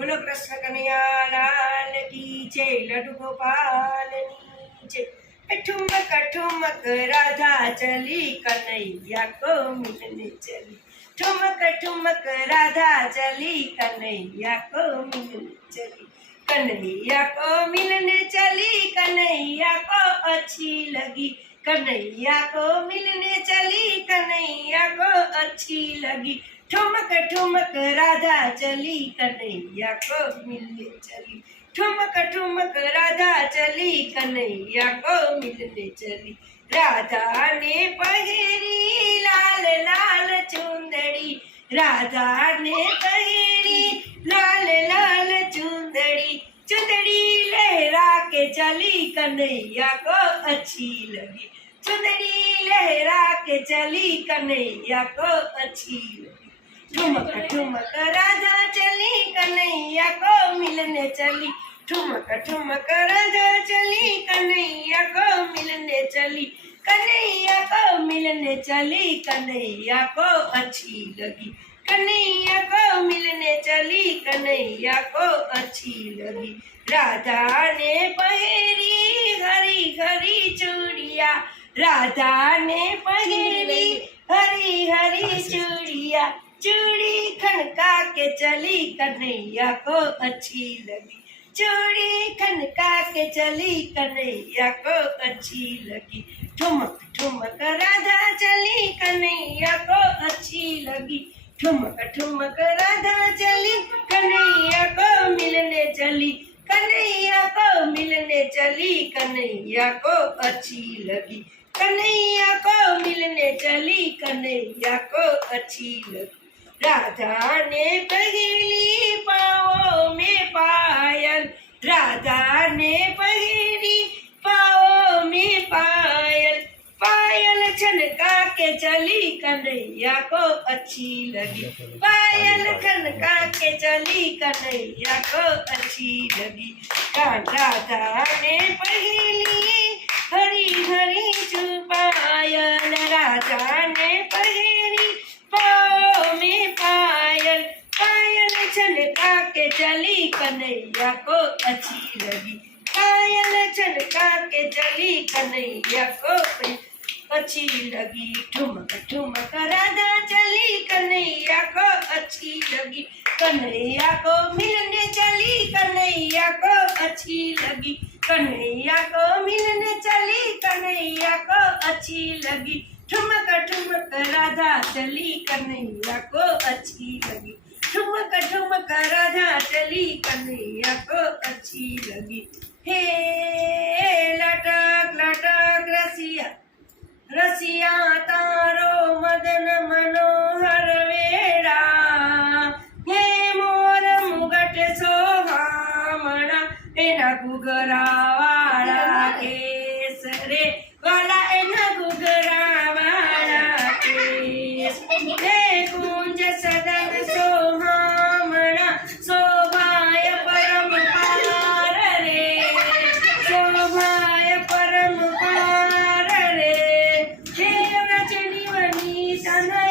બોલો કૃષ્ણ કનૈયા લાલ કી છે લડુ ગોપાલની છે ઠુમક ઠુમક રાધા ચલી કનૈયા કો મિલને ચલી ઠુમક ઠુમક રાધા ચલી કનૈયા કો મિલને ચલી कन्हैया को मिलने चली कन्हैया को अच्छी लगी कन्हैया को मिलने चली कन्हैया को अच्छी लगी ठुमक ठुमक, राधा चली कन्हैया को मिलने चली। ठुमक ठुमक, राधा चली कन्हैया को मिलने चली। राधा ने पहरी, लाल लाल चुंदड़ी। राधा ने पहरी, लाल लाल चुंदड़ी। चुंदड़ी लहरा के चली कन्हैया को अच्छी लगी। चुंदड़ी लहरा के चली कन्हैया को अच्छी लगी। ठुमक ठुमक राधा चली कन्हैया को मिलने चली। ठुमक ठुमक राधा चली कन्हैया को मिलने चली। कन्हैया को मिलने चली कन्हैया को अच्छी लगी। कन्हैया को मिलने चली कन्हैया को अच्छी लगी। राधा ने पहरी हरी हरी चूड़िया। राधा ने पहरी हरी हरी चूड़िया। चूड़ी खनका के चली कन्हैया को अच्छी लगी। चूड़ी खनका के चली कन्हैया को अच्छी लगी। ठुमक ठुमक, राधा चली कन्हैया को अच्छी लगी। ठुमक ठुमक, राधा चली कन्हैया को मिलने चली। कन्हैया को मिलने चली, कन्हैया को अच्छी लगी। कन्हैया को मिलने चली, कन्हैया को अच्छी लगी। राधा ने पहली पाओ में पायल। राधा ने पहली पाओ में पायल। पायल छनका के चली, कन्हैया को अच्छी लगी। पायल खनका के चली, कन्हैया को अच्छी लगी। राधा ने पहली हरी हरी पायल राधा ने पहली पाओ में पायल पायल छनका के चली कन्हैया को अच्छी लगी। पायल छनका के चली कन्हैया को अच्छी लगी, ठुमक ठुमक, राधा चली कन्हैया को अच्छी लगी। कन्हैया को मिलने चली कन्हैया को अच्छी लगी। कन्हैया को मिलने चली कन्हैया को अच्छी लगी। ठुमक ठुमक, राधा चली कन्हैया को अच्छी लगी। કઠુમ કઠુમ કરાધા ચલી કનૈયા કો અચ્છી લગી. હે લટક લટક રસિયા રસિયા તારો મદન મનોહર વેડા હે મોર મુગટ સોહામણા, એના ગુગરાવાળા કેસ રે વાલા એના ગુગરાવાળા કેસ. હે કુંજ સદા